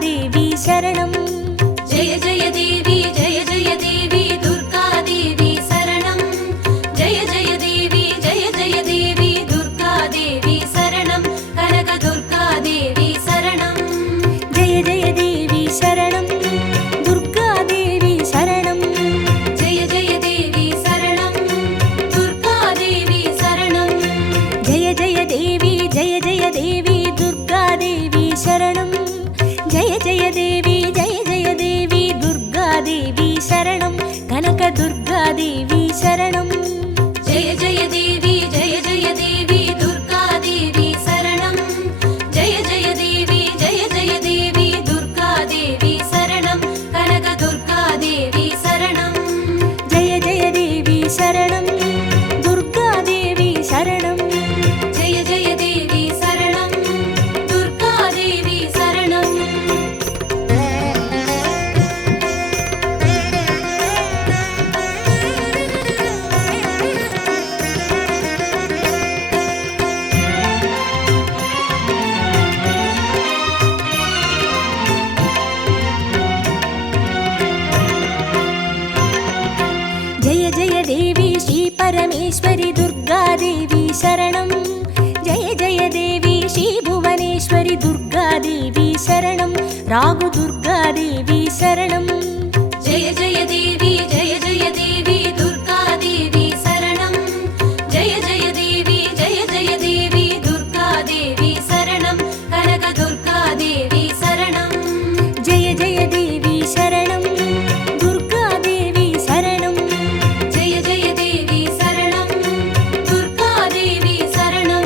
देवी शरणं जय जय देवी दुर्गा देवी शरणं जय जय देवी दुर्गा देवी शरणं कनक दुर्गा देवी शरणं जय जय देवी शरणं दुर्गा देवी शरणं जय जय देवी शरणं दुर्गा देवी शरणं जय जय देवी दुर्गा देवी शरणं जय जय देवी दुर्गा देवी शरणं कनक दुर्गा देवी शरणं जय जय देवी दुर्गा देवी शरणं जय जय देवी दुर्गा देवी शरणं कनक दुर्गा देवी शरणं जय जय देवी शरणं दुर्गा देवी शरणं जय जय देवी शरणं दुर्गा देवी शरणं जय जय देवी श्री परमेश्वरी दुर्गा देवी शरणं जय जय देवी श्री भुवनेश्वरी दुर्गा देवी शरणं रागु दुर्गा देवी शरणं जय जय देवी दुर्गा देवी शरणं जय जय देवी दुर्गा देवी शरणं कनक दुर्गा देवी शरणं जय जय देवी शरणं दुर्गा देवी शरणं जय जय देवी शरणं दुर्गा देवी शरणं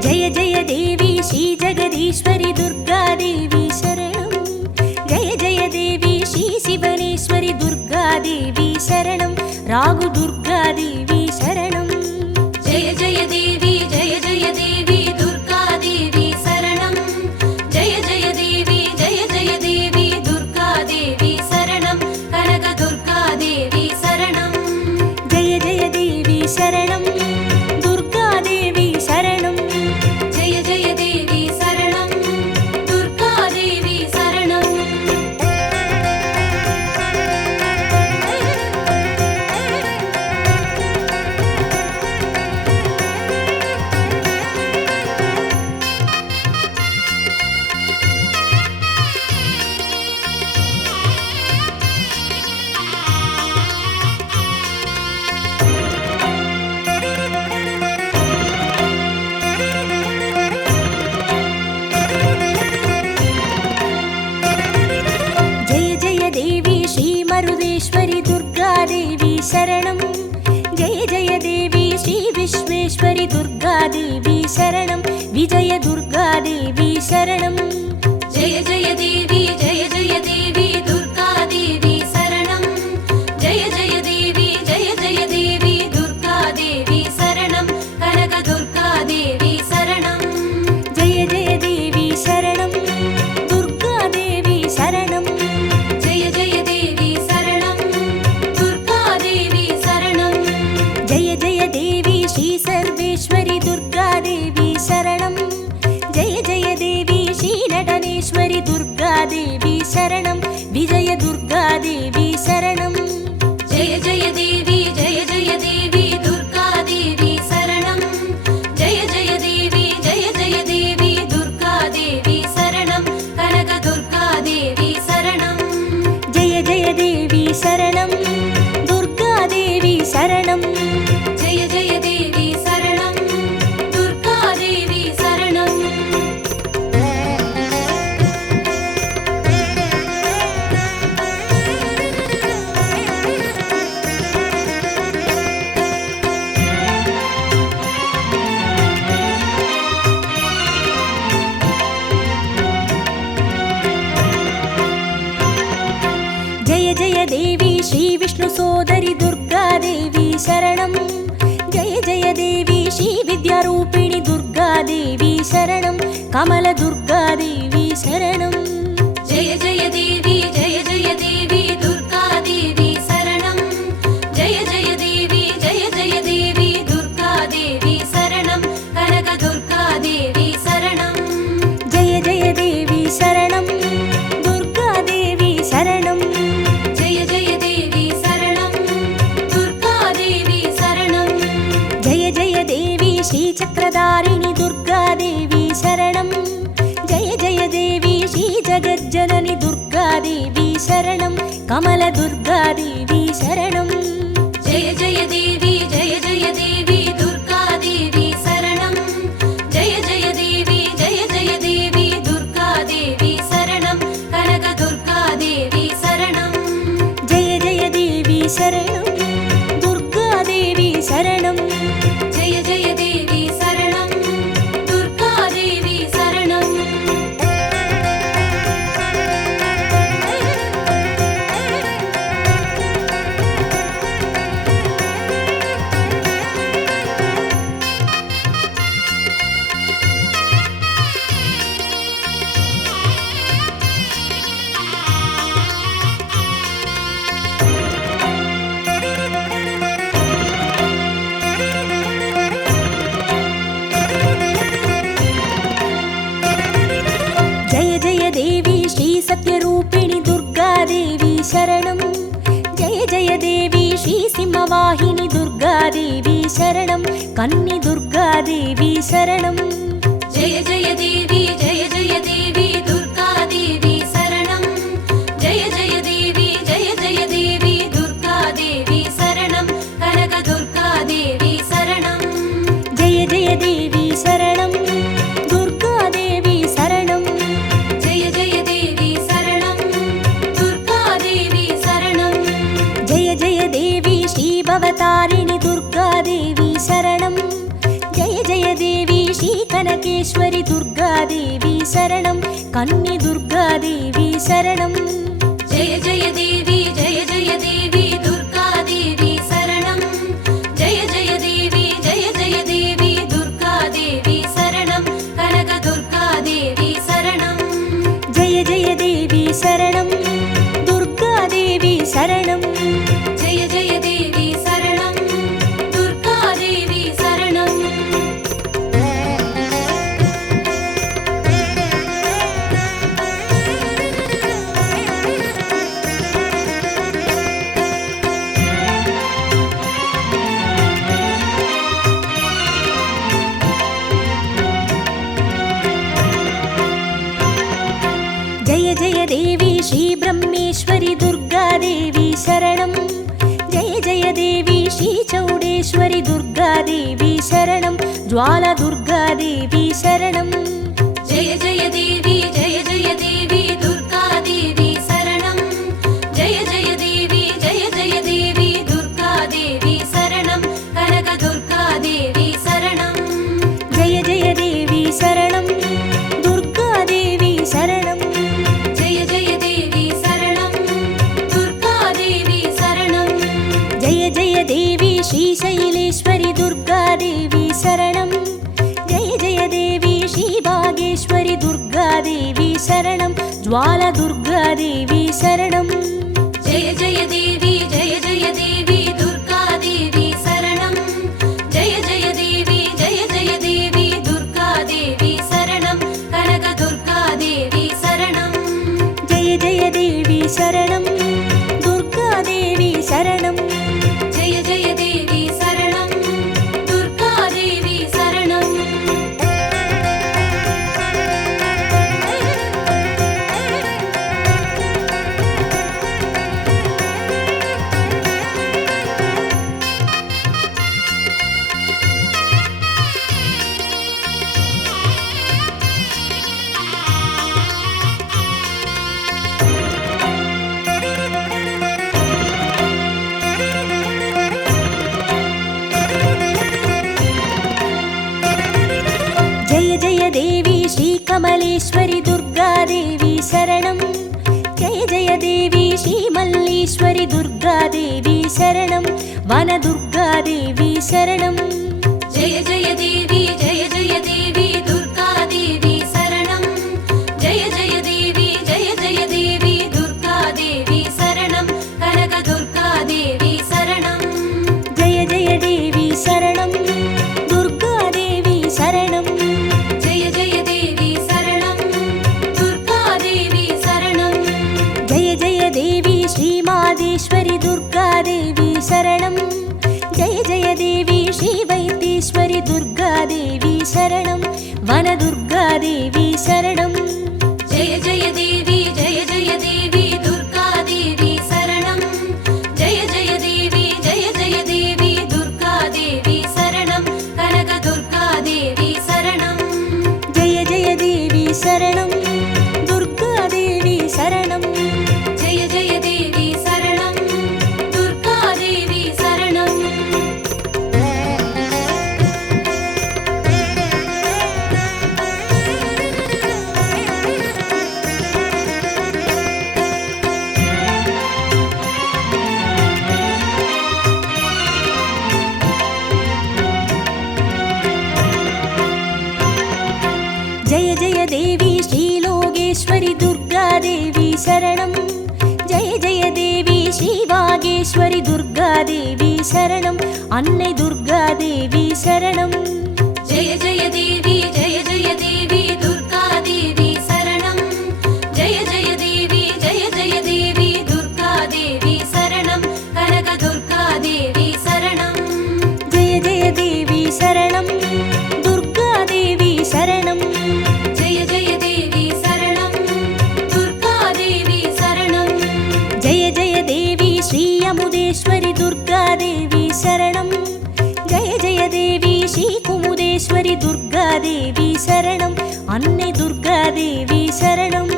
जय जय देवी श्री जगदीश्वरी दुर्गा देवी शरणं जय जय देवी श्री शिवनेश्वरी दुर्गा देवी शरणं रागु दुर्गा देवी शरणं जय जय देवी दुर्गा देवी शरणं जय जय देवी दुर्गा देवी शरणं कनक दुर्गा देवी शरणं जय जय देवी शरणं दुर्गा देवी शरणं जय जय देवी शरणं दुर्गा देवी शरणं जय जय देवी श्री मरुदेश्वरी दुर्गा देवी शरणं जय जय देवी श्री विश्वेश्वरी दुर्गा देवी शरणं विजय दुर्गा देवी शरणं जय जय देवी दुर्गा देवी शरणं जय जय देवी दुर्गा देवी शरणं कनक दुर्गा देवी शरणं जय जय देवी शरणं दुर्गा देवी शरणं जय जय देवी शरणं दुर्गा देवी शरणं जय जय देवी श्री सर्वेश्वरी दुर्गा देवी शरणं जय जय देवी श्री नटनेश्वरी दुर्गा देवी शरणं विजय दुर्गा देवी शरणं जय जय देवी दुर्गा देवी शरणं जय जय देवी दुर्गा देवी शरणं कनक दुर्गा देवी शरणं जय जय देवी शरणं दुर्गा देवी शरणं जय जय देवी शरणं दुर्गा देवी शरणं जय जय देवी श्री विष्णु सोदरी दुर्गा देवी शरणं जय जय देवी श्री विद्यारूपिणी दुर्गा देवी शरणं कमल दुर्गा देवी शरणं जय जय देवी दुर्गा देवी शरणं जय जय देवी दुर्गा देवी शरणं कनक दुर्गा देवी शरणं जय जय देवी शरणं शरणं कमलदुर्गादेवी शरणं जय जय देवी जय जय देवी दुर्गा देवी शरणं जय जय देवी दुर्गा देवी शरणं कनक दुर्गा देवी शरणं जय जय देवी शरणं दुर्गादेवी शरणं जय जय देवी शरणं दुर्गा देवी शरणं जय जय देवी श्री सत्यरूपिणि दुर्गादेवी शरणं जय जय देवी श्री सिंहवाहिनी दुर्गादेवी शरणं कन्नि दुर्गादेवी शरणं जय जय देवी दुर्गा देवी शरणं जय जय देवी दुर्गा देवी शरणं कनक दुर्गा देवी शरणं जय जय देवी शरणं दुर्गादेवी शरणं जय जय देवी शरणं दुर्गा देवी शरणं जय जय देवी श्री भवतारिणि दुर्गादेवी शरणं जय जय देवी श्री कनकेश्वरि दुर्गादेवी शरणं कन्नि दुर्गादेवी शरणं जय जय देवी दुर्गा देवी शरणं जय जय देवी दुर्गा देवी शरणं कनक दुर्गा देवी शरणं जय जय देवी शरणं दुर्गादेवी शरणं जय जय देवी शरणं दुर्गा देवी शरणं जय जय देवी श्री ब्रह्मेश्वरि दुर्गादेवी शरणं जय जय देवी श्री चौडेश्वरि दुर्गादेवी शरणं ज्वाला दुर्गादेवी शरणं जय जय देवी दुर्गा देवी शरणं जय जय देवी दुर्गा देवी शरणं कनक दुर्गा देवी शरणं जय जय देवी शरणं दुर्गादेवी शरणं जय जय देवी शरणं दुर्गा देवी शरणं जय जय देवी श्री शैलेश्वरि दुर्गादेवी शरणं जय जय देवी श्री भागेश्वरि दुर्गादेवी शरणं ज्वाला दुर्गादेवी शरणं जय जय देवी दुर्गा देवी शरणं जय जय देवी दुर्गा देवी शरणं कनक दुर्गा देवी शरणं जय जय देवी शरणं दुर्गादेवी शरणं जय जय देवी शरणं दुर्गा देवी शरणं जय जय देवी श्री कमलेश्वरि दुर्गादेवी शरणं जय जय देवी श्री मल्लीश्वरि दुर्गादेवी शरणं वनदुर्गादेवी शरणं जय जय देवी दुर्गा देवी शरणं जय जय देवी दुर्गा देवी शरणं कनक दुर्गा देवी शरणं जय जय देवी शरणं दुर्गादेवी शरणं जय जय देवी शरणं दुर्गा देवी शरणं जय जय देवी श्री मादेश्वरि दुर्गादेवी शरणं जय जय देवी श्री वैद्येश्वरि दुर्गादेवी शरणं वनदुर्गादेवी शरणं जय जय देवी दुर्गा சரணம். ஜெய ஜெய தேவி ஸ்ரீ வாகேஸ்வரி துர்கா தேவி சரணம். அன்னை துர்கா தேவி சரணம். ஜெய ஜெய தேவி ஜெய ஜெய தேவி துர்கா தேவி சரணம். ஜெய ஜெய தேவி ஜெய ஜெய தேவி துர்கா தேவி சரணம். கனக துர்கா தேவி சரணம். ஜெய ஜெய தேவி சரணம். துர்கா தேவி சரணம். ஜெய ஜெய தேவி சரணம். துர்கா தேவி சரணம். ஜெய ஜெய தேவி ஸ்ரீ அமுதேஸ்வரி துர்கா தேவி சரணம். ஜெய ஜெய தேவி ஸ்ரீ குமுதேஸ்வரி துர்கா தேவி சரணம். அன்னை துர்கா தேவி சரணம்.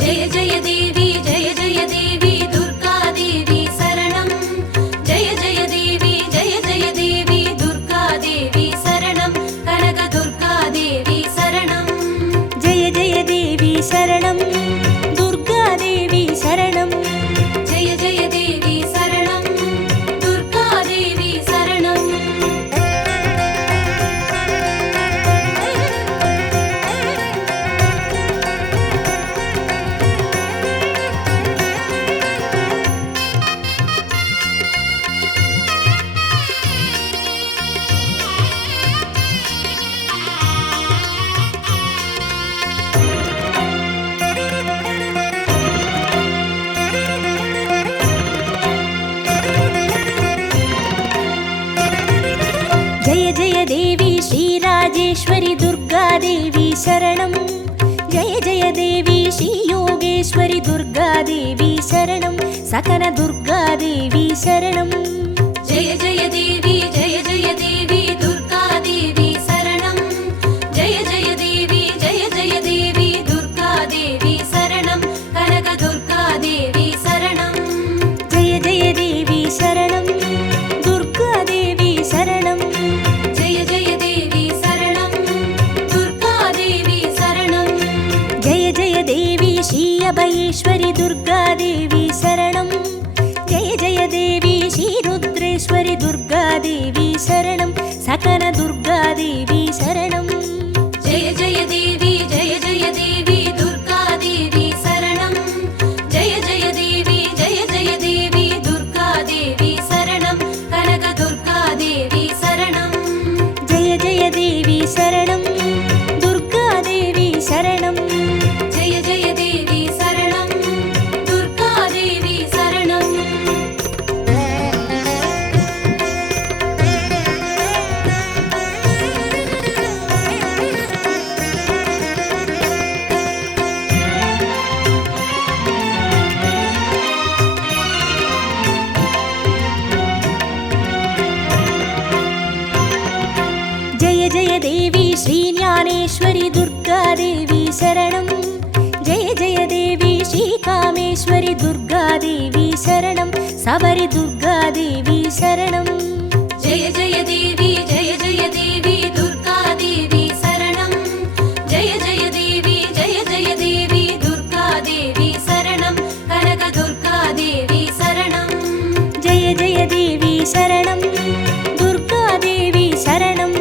ஜெய ஜெய தேவி ஜெய ஜெய தேவி துர்கா தேவி சரணம். ஜெய ஜெய தேவி ஜெய ஜெய தேவி துர்கா தேவி சரணம். கனக துர்கா தேவி சரணம். ஜெய ஜெய தேவி சரணம். துர்கா தேவி சரணம். ஜெய ஜெய தேவி சரணம். துர்கா தேவி சரணம். ஜெய ஜெய தேவி ஸ்ரீ ராஜேஸ்வரி துர்கா தேவி சரணம். ஜெய ஜெய தேவி ஸ்ரீ யோகேஸ்வரி துர்கா தேவி சரணம். சகன துர்கா தேவி சரணம். ஜெய ஜெய தேவி ஜெய ஜெய தேவி துர்கா தேவி சரணம். ஜெய ஜெய தேவி ஜெய ஜெய தேவி துர்கா தேவி சரணம். கனக துர்கா தேவி சரணம். ஜெய ஜெய தேவி சரணம். துர்கா தேவி சரணம். ஜெய ஜெய தேவி சரணம். துர்கா தேவி சரணம். ஜெய ஜெய தேவி ஸ்ரீ அபயேஸ்வரி துர்கா தேவி சரணம். ஜெய ஜெய தேவி ஸ்ரீ ருத்ரேஸ்வரி துர்கா தேவி சரணம். சகன துர்கா தேவி சரணம். ஜெய ஜெய தேவி ஜெய ஜெய தேவி துர்கா தேவி சரணம். ஜெய ஜெய தேவி ஜெய ஜெய தேவி துர்கா தேவி சரணம். கனக துர்கா தேவி சரணம். ஜெய ஜெய தேவி சரணம். துர்கா தேவி சரணம். ஜெய ஜெய தேவி சரணம். துர்கா தேவி சரணம். ஜெய ஜெய தேவி ஸ்ரீ ஞானேஸ்வரி துர்கா தேவி சரணம். ஜெய ஜெய தேவி ஸ்ரீ காமேஸ்வரி துர்கா தேவி சரணம். சபரி துர்கா தேவி சரணம். ஜெய ஜெய தேவி ஜெய ஜெய தேவி துர்கா தேவி சரணம். ஜெய ஜெய தேவி ஜெய ஜெய தேவி துர்கா தேவி சரணம். கனக துர்கா தேவி சரணம். ஜெய ஜெய தேவி சரணம். துர்கா தேவி சரணம்.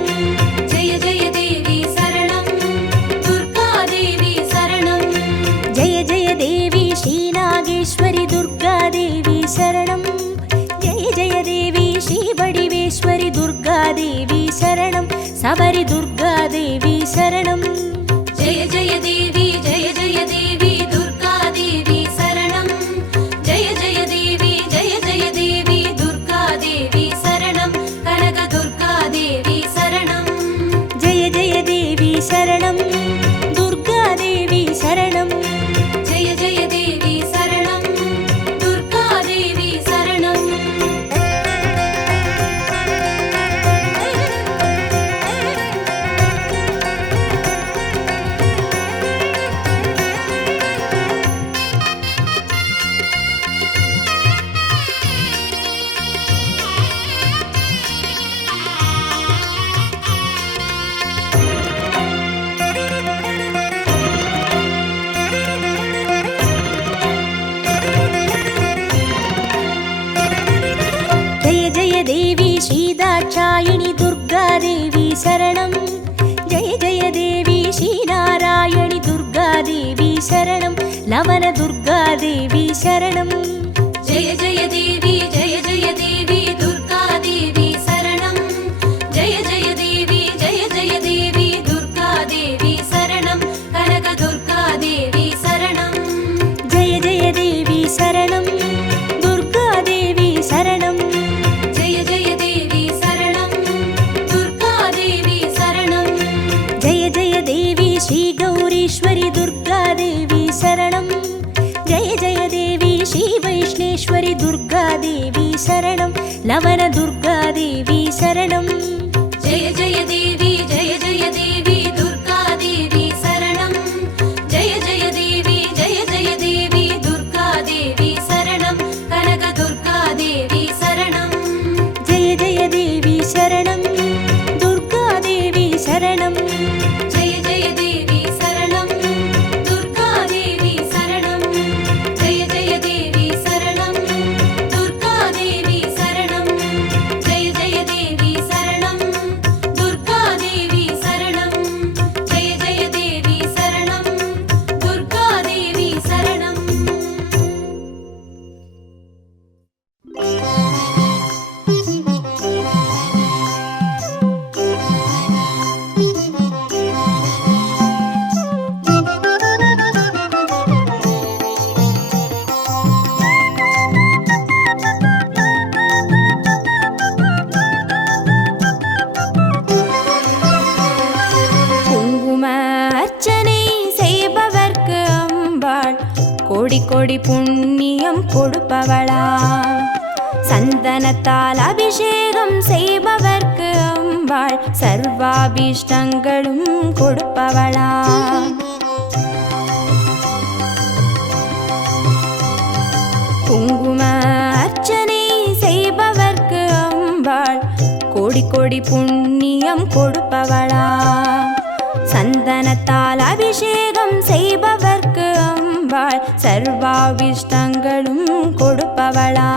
ஜெய ஜெய தேவி சரணம். துர்கா தேவி சரணம். ஜெய ஜெய தேவி ஸ்ரீ நாகேஸ்வரி துர்கா தேவி சரணம். ஜெய ஜெய தேவி ஸ்ரீ வடிவேஸ்வரி துர்கா தேவி சரணம். சபரி துர்கா தேவி சரணம். ஜெய ஜெய தேவி ஜெய ஜெய தேவி துர்கா தேவி சரணம். ஜெய ஜெய தேவி ஜெய ஜெய தேவி துர்கா தேவி சரணம். கனக துர்கா தேவி சரணம். ஜெய ஜெய தேவி சரணம். துர்கா தேவி சரணம். ஜெய ஜெய தேவி சரணம். துர்கா தேவி சரணம். தேவி ஸ்ரீ தாட்சாயினி துர்கா தேவி சரணம். ஜெய ஜெய தேவி ஸ்ரீ நாராயணி துர்கா தேவி शरणं लवनदुर्गादेवी शरणं जय जय देवी जय जय देवी दुर्गा देवी शरणं जय जय देवी दुर्गा देवी शरणं कनक दुर्गा देवी शरणं जय जय देवी शरणं दुर्गा देवी शरणं जय जय देवी शरणं दुर्गा देवी शरणं जय जय देवी श्री गौरीश्वरी दुर्गा देवी शरणं जय जय देवी श्री वैष्णेश्वरी दुर्गा देवी शरणं लवनदुर्गा देवी शरणं जय जय देवी दुर्गा देवी शरणं जय जय देवी दुर्गा देवी शरणं कनक दुर्गा देवी शरणं जय जय देवी शरणं दुर्गा देवी शरणं जय जय देवी शरणं दुर्गा देवी शरणं जय जय देवी शरणं दुर्गा देवी शरणं जय जय देवी शरणं दुर्गा देवी शरणं जय जय देवी शरणं दुर्गा देवी शरणं குங்கும அர்ச்சனை செய்பவர்க்கு அம்பாள் கோடி கோடி புண்ணியம் கொடுப்பவளா சந்தனத்தால் அபிஷேகம் செய்பவர்க்கு அம்பாள் சர்வாபீஷ்டங்களும் கொடுப்பவளா குங்கும அர்ச்சனை செய்பவர்க்கு அம்பாள் கோடி கோடி புண்ணியம் கொடுப்பவளா சந்தனத்தால் அபிஷேகம் செய்பவர்க்கு அம்பாள் சர்வாவிஷ்டங்களும் கொடுப்பவளா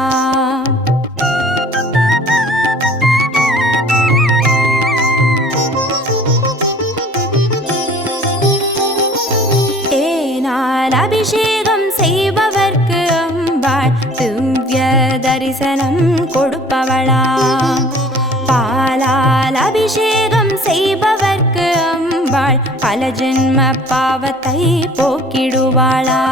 தேனால் அபிஷேகம் செய்பவர்க்கு அம்பாள் திவ்ய தரிசனம் கொடுப்பவளா பாலால் அபிஷேகம் செய்பவர்க்கு அம்பாள் பல ஜென்ம பாவத்தை போக்கிடுவாளா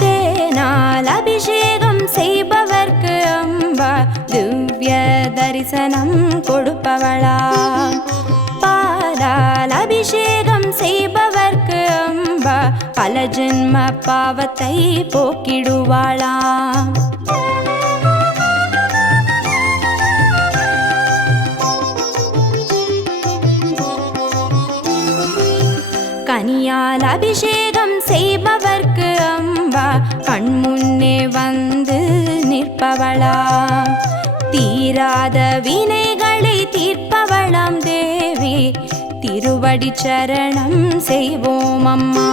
தேனால் அபிஷேகம் செய்பவர்க்கு அம்பாள் திவ்ய தரிசனம் கொடுப்பவளா பாலால் அபிஷேகம் செய்பவர்க்கு அம்பா பல ஜென்ம பாவத்தை போக்கிடுவாளா கனியால் அபிஷேகம் செய்பவர்க்கு அம்பா கண்முன்னே வந்து நிற்பவளா தீராத வினைகளை தீர்ப்பவளாம் தேவி திருவடி சரணம் செய்வோம் அம்மா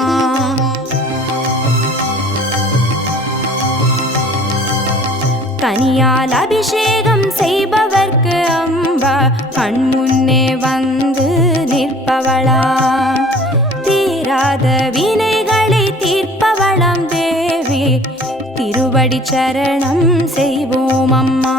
கனியால் அபிஷேகம் செய்பவர்க்கு அம்பா கண்முன்னே வந்து நிற்பவளா தீராத வினைகளை தீர்ப்பவளாம் தேவி திருவடி சரணம் செய்வோம் அம்மா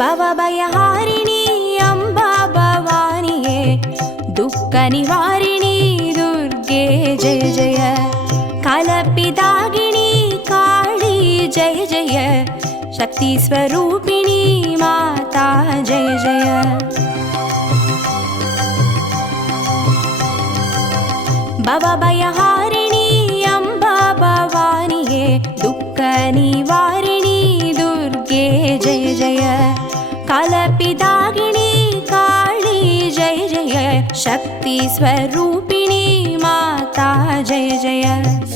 பவபயஹாரிணி அம்பா பவானியே துக்க நிவாரிணி துர்गे जय जय कालपिदागिनी काली जय जय शक्ति स्वरूपिणी माता जय जय भवभयहारिणी अम्बा भवानिये दुःख निवारिणी दुर्गे जय जय कालपिदागिनी काली जय जय शक्ति स्वरूपिणी माता जय जय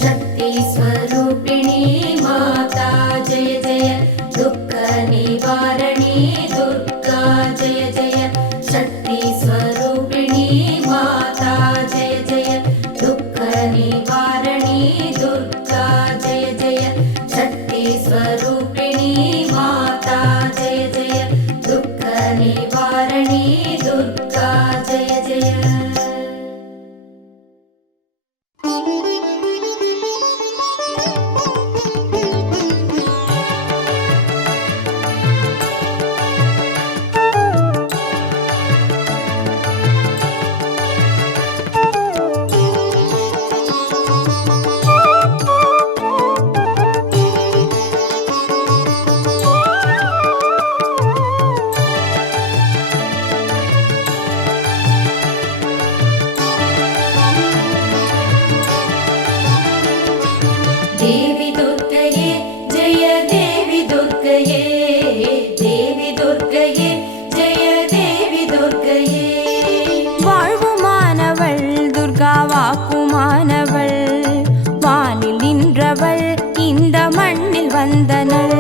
शक्ति स्वरूपिणी माता जय जय दुःख निवारणी दुर्गा जय जय शक्ति स्वरूपिणी माता जय जय दुःख निवारणी दुर्गा जय जय रणि दुर्गा जय जय। देवी दुर्गये जय देवी दुर्गये, देवी दुर्गये जय देवी दुर्गये। வாழ்வுமானவள் துர்கா வாக்குமானவள், வானில் நின்றவள் இந்த மண்ணில் வந்தனள்.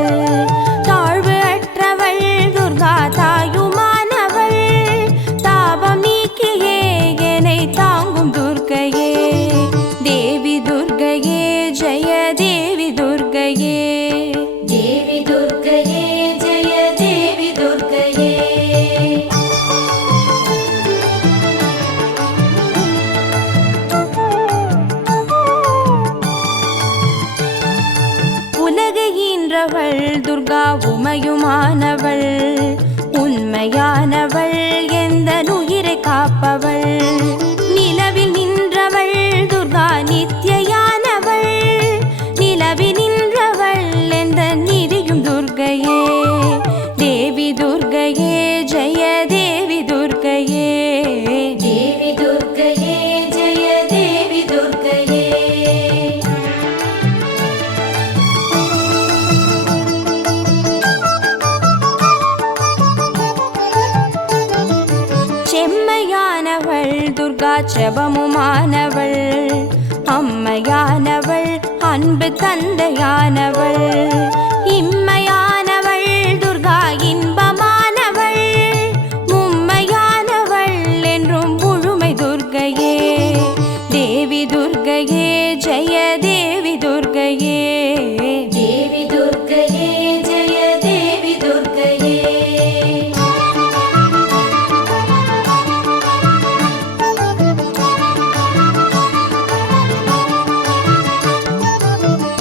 தாழ்வு அற்றவள் துர்கா தாயுமானவள், தாபம் நீக்கியே என்னை தாங்கும் துர்க்கையே. தேவி துர்கையே ஜெய தேவி துர்கையே, देवी दुर्गये जय देवी दुर्गये। உலகை ஈன்றவள் துர்கா உமையுமானவள், உண்மையானவள் எந்த உயிரை காப்பவள். நிலவில் நின்றவள் துர்கா நித்யானவள், நிலவில் நின்றவள் எந்த நிதியும் துர்கையே. தேவி துர்கையே ஜெய தேவி துர்கையே, देवी दुर्गये जय देवी दुर्गये। செம்மையானவள் துர்கா செபமுமானவள், அம்மையானவள் அன்பு தந்தையானவள். இம்மையானவள் துர்கா இன்பமானவள், மும்மையானவள் என்றும் முழுமை துர்கையே. தேவி துர்கையே ஜெய தேவி துர்கையே, देवी दुर्गये जय देवी दुर्गये।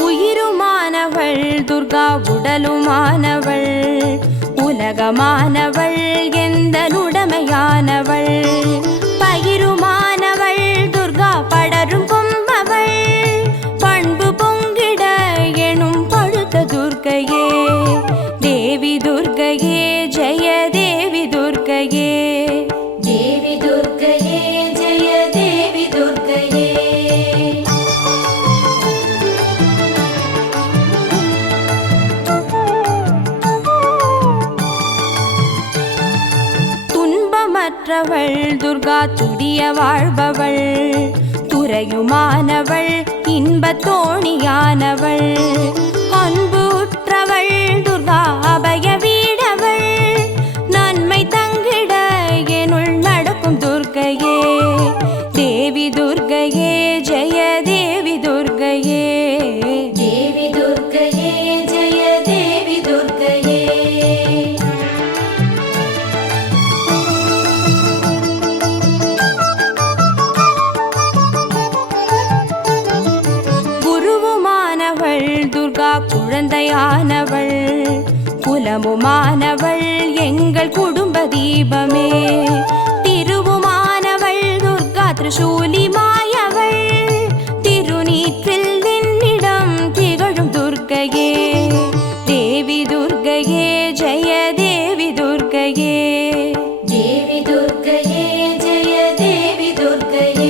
உயிருமானவள் துர்கா உடலுமானவள், உலகமானவள் எந்த உடமையானவள். பயிருமானவள் துர்கா படரும் கொம்பவள், பண்பு பொங்கிட எனும் பழுத்த துர்க்கையே. தேவி துர்கையே ஜெய தேவி துர்கையே, देवी दुर्गये जय देवी दुर्गये। துன்பமற்றவள் துர்கா துரிய வாழ்பவள், துறையுமானவள் இன்பத் தோணியானவள். அன்பு உற்றவள் துர்கா அபய வீடவள், நன்மை தங்கிட எனுள் நடக்கும் துர்க்கையே. தேவி துர்கையே ஜெய தேவி துர்கையே, देवी दुर्गये जय देवी दुर्गये। குருவுமானவள் துர்கா குழந்தையானவள், குலமுமானவள் எங்கள் குடும்ப தீபமே. திருவுமானவள் துர்கா திரிசூலி மாயவள், திருநீற்றில் என்னிடம் திகழும் துர்க்கையே. தேவி துர்கையே ஜெய தேவி துர்கையே, देवी दुर्गये जय देवी दुर्गये।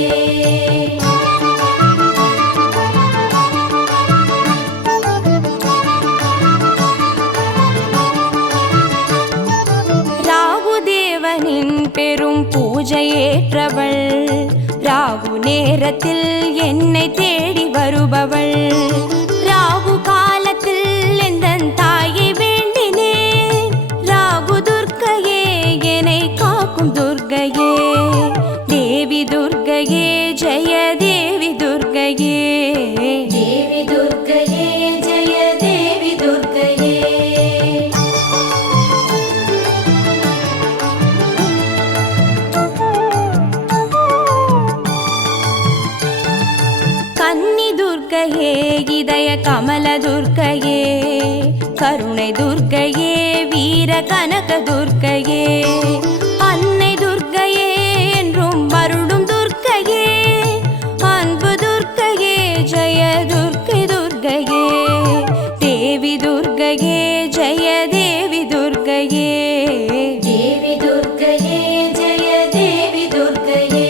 ராகுதேவனின் பெரும் பூஜையேற்றவள், ராகு நேரத்தில் என்னை தேடி வருபவள். ராகு காலத்தில் எந்தன் தாயை வேண்டினேன், ராகு துர்க்கையே என்னை காக்கும் துர்க்கையே. தேவி துர்க்கையே ஜெய தேவி துர்க்கையே, देवी दुर्गये जय देवी दुर्गये। கமல துர்க்கையே, கருணை துர்க்கையே, வீர கனக துர்க்கையே, அன்னை துர்க்கையே, என்றும் அருளும் துர்க்கையே, அன்பு துர்க்கையே, ஜெய துர்க்கை துர்க்கையே, தேவி துர்க்கையே, ஜெய தேவி துர்க்கையே, தேவி துர்க்கையே ஜெய தேவி துர்க்கையே,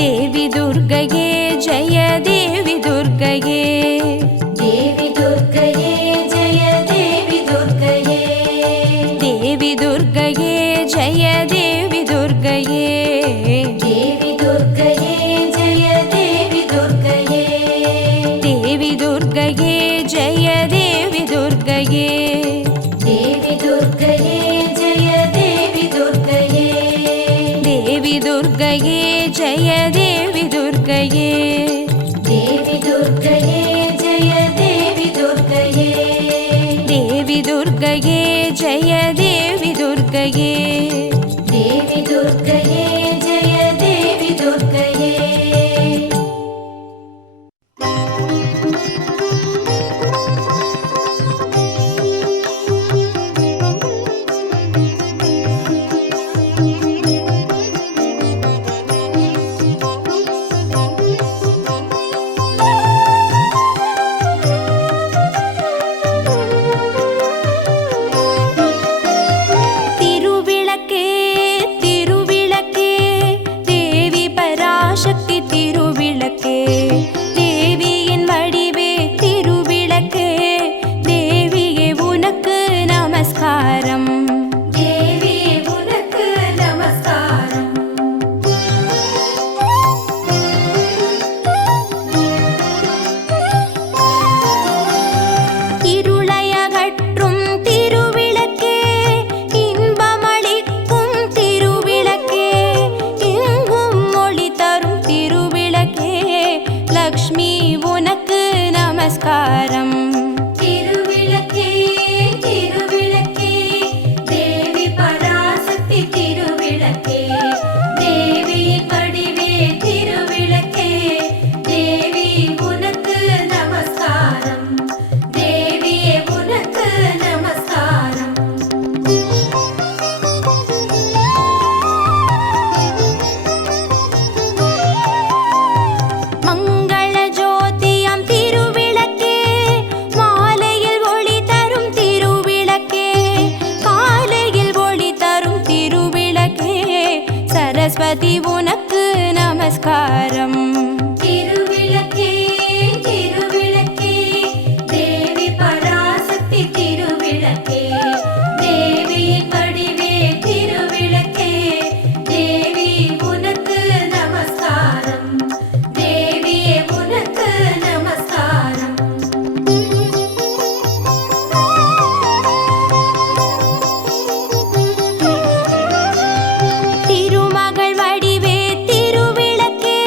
தேவி துர்க்கையே, ஜெய தேவி துர்க்கையே, தேவி துர்க்கையே ஜெய தேவி துர்க்கையே, தேவி துர்க்கையே, ஜெய தேவி துர்க்கையே, தேவி துர்க்கையே ஜெய தேவி துர்க்கையே, தேவி துர்க்கையே, ஜெய தேவி துர்க்கையே, தேவி துர்க்கையே ஜெய தேவி துர்க்கையே, தேவி துர்க்கையே, ஜெய தேவி துர்க்கையே, தேவி துர்க்கையே ஜெய தேவி துர்க்கையே, தேவி துர்க்கையே, ஜெய தேவி துர்க்கையே, தேவி துர்க்கையே ஜெய தேவி துர்க்கையே. திருவிளக்கே திருவிளக்கே, தேவி பராசக்தி திருவிளக்கே, தேவியின் வடிவே திருவிளக்கே, தேவியே உனக்கு நமஸ்காரம், தேவி உனக்கு நமஸ்காரம், இருளையகற்றும் திருவிளக்கே, இன்பமளிக்கும் திருவிளக்கே, எங்கும் ஒளி தரும் திருவிளக்கே, லக்ஷ்மி உனக்கு நமஸ்காரம், திருவிளக்கே திருவிளக்கே, தேவி பராசக்தி திருவிளக்கே, தேவியின் வடிவே திருவிளக்கே, தேவி உனக்கு நமஸ்காரம், தேவியே உனக்கு நமஸ்காரம். மங்கள ஜோதியம் திருவிளக்கே, மாலையில் ஒளி தரும் திருவிளக்கே, காலையில் ஒளி தரும் திருவிளக்கே, சரஸ்வதி உனக்கு நமஸ்காரம், திருவிளக்கே திருவிளக்கே, தேவி பராசக்தி திருவிளக்கே, தேவியின் வடிவே திருவிளக்கே, தேவி உனக்கு நமஸ்காரம், தேவியே உனக்கு நமஸ்காரம். திருமகள் வடிவே திருவிளக்கே,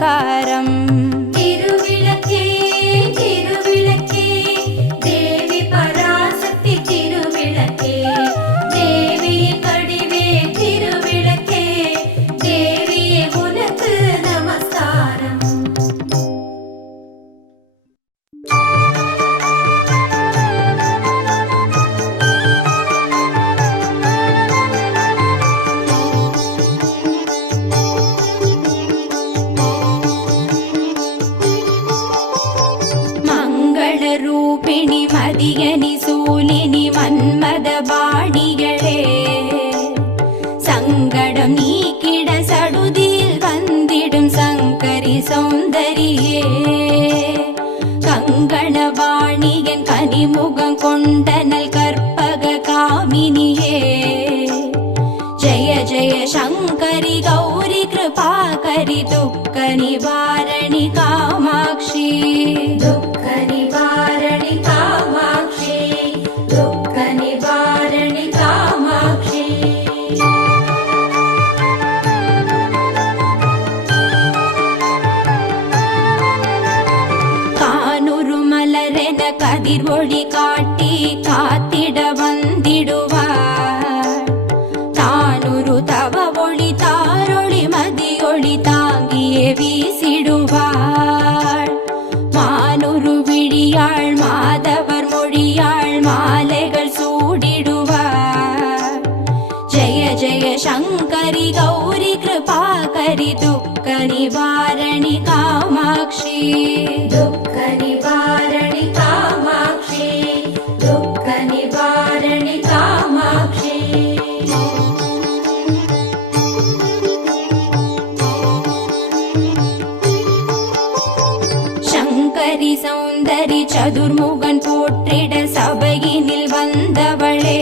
நமஸ்காரம். திருவிளக்கே திருவிளக்கே தேவி பராசக்தி திருவிளக்கே தேவியின் வடிவே திருவிளக்கே தேவியே உனக்கு நமஸ்காரம். ரூபிணி மதியனி சூலினி மன்மத பாணிகளே சங்கடம் நீக்கிட சடுதியில் வந்திடும் சங்கரி சௌந்தரியே கங்கணவாணியன் கனிமுகம் கொண்டனல் கற்பக காமினியே ஜய ஜய சங்கரி கௌரி கிருபாகரி துக்க நிவாரணி காமாட்சி துக்க நிவாரணி காமாட்சி துக்க நிவாரணி காமாட்சி. கானுரு மலரென கதிர் ஒளி காட்டி காத்திட வந்திடுவார் தானுரு தவ ஒளி தாரொளி மதியொளி தாங்கியே வீசிடுவார் மானுரு விழியாள் மாதவர் மொழியாள் மாலைகள் சூடிடுவார் ஜய ஜய சங்கரி கௌரி கிருபாகரி துக்க நிவாரணி காமாட்சி துக்க நிவாரணி காமாட்சி துக்க நிவாரணி காமாட்சி. சங்கரி சௌந்தரி சதுர்முகன் போற்றிட சபையினில் வந்தவளே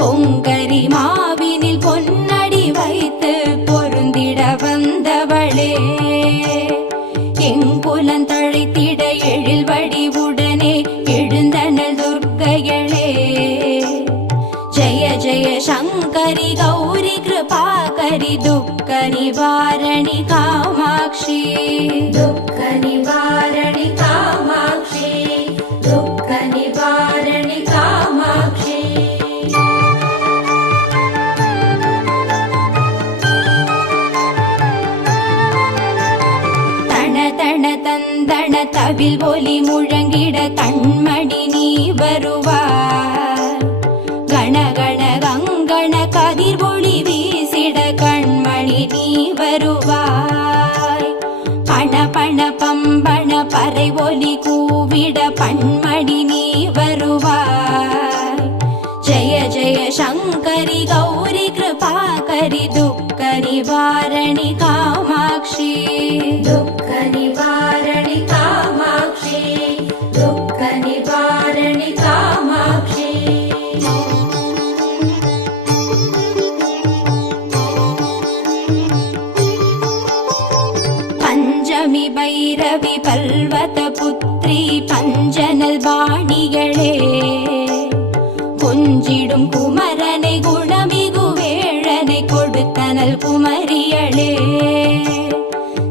பொங்கரி மாவினில் பொன்னடி வைத்து பொருந்திட வந்தவளே எங்குலன் தழைத்திட எழில் வடிவுடனே எழுந்தனல் துர்க்கைகளே ஜய ஜய சங்கரி கௌரி கிருபாகரி துக்க நிவாரணி காமாட்சி துக்க நிவாரணி காமாட்சி துக்க நிவாரணி காமாட்சி. தன தன தந்தன தவில் ஒலி முழங்கிட கண்மணி நீ வருவார் கணகண கங்கண கதிர் ஒளி வீசிட கண்மணி நீ வருவாய் பண பண பம்பண பறை ஒலி கூவிட பண்மணி நீ வருவாய் ஜய ஜய சங்கரி கௌரி கிருபாகரி துக்க நிவாரணி காமாட்சி துக்க நிவாரணி காமாட்சி துக்க நிவாரணி காமாட்சி. பஞ்சமி பைரவி பல்வத புத்ரி பஞ்சனல் பாணிகளே கொஞ்சிடும் குமரனை குணமிகு வேழனை கொடுத்தனல் குமரியளே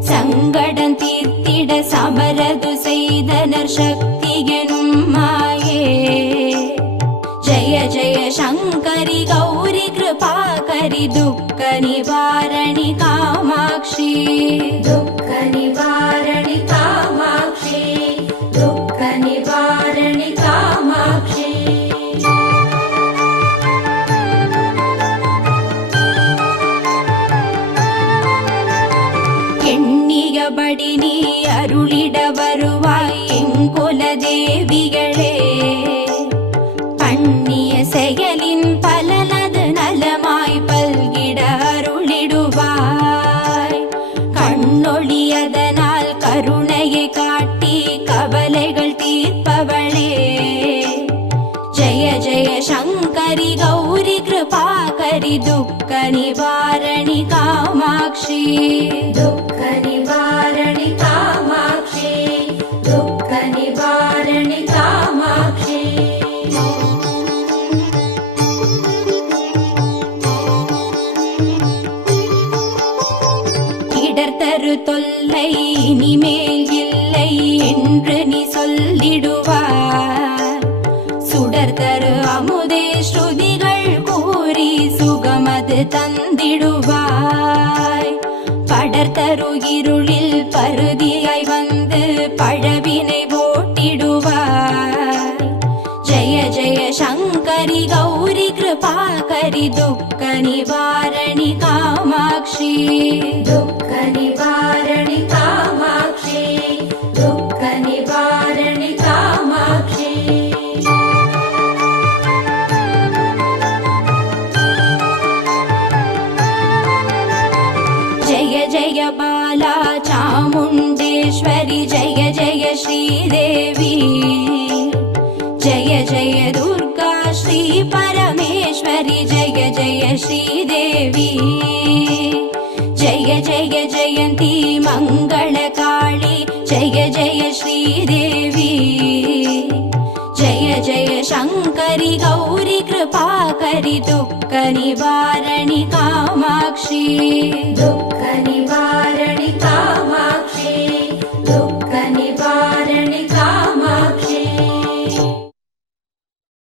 சங்கடம் தீர்த்திட சமரது செய்தனர் சக்தி எனும் மாயே ஜய ஜய சங்கரி கௌரி கிருபாகரி துக்க நிவாரணி காமாட்சி துக்க நிவாரணி காமாட்சி துக்க நிவாரணி காமாட்சி. எண்ணியபடி நீ அருளிட வருவாய் எங்குல தேவிகளே பண்ணிய செயலின் பலனது நலமாய் பல்கிட அருளிடுவாய் கண்ணொழியதனால் கருணையை காட்டி கவலைகள் தீர்ப்பவளே ஜய ஜய சங்கரி கௌரி கிருபாகரி துக்க நிவாரணி காமாட்சி துக்க நிவாரணி காமாட்சி துக்க நிவாரணி காமாட்சி. இடர்தரு தரு தொல்லை இனிமேல் இல்லை என்று நீ சொல்லிடுவாய். சுடர் தரு அமுதே ஸ்ருதிகள் கூறி சுகமது தந்திடுவாய். படர் தரு இருளில் பருதியாய் வந்து பழவினை ஓட்டிடுவாய். ஜெய ஜெய சங்கரி கௌரி கிருபாகரி துக்க நிவாரணி காமாட்சி. துக்க நிவாரணி காமாட்சி. துக்க நிவாரணி காமாட்சி. जय जय बाला चामुण्डेश्वरि जय जय श्रीदेवी. जय जय दुर्गा श्री परमेश्वरि जय जय श्रीदेवी. जय जय जयन्ती मङ्गलकाळी जय जय श्रीदेवी. जय जय शङ्करि गौरी कृपाकरि दुःख निवारणि कामाक्षी. दुःख निवारणि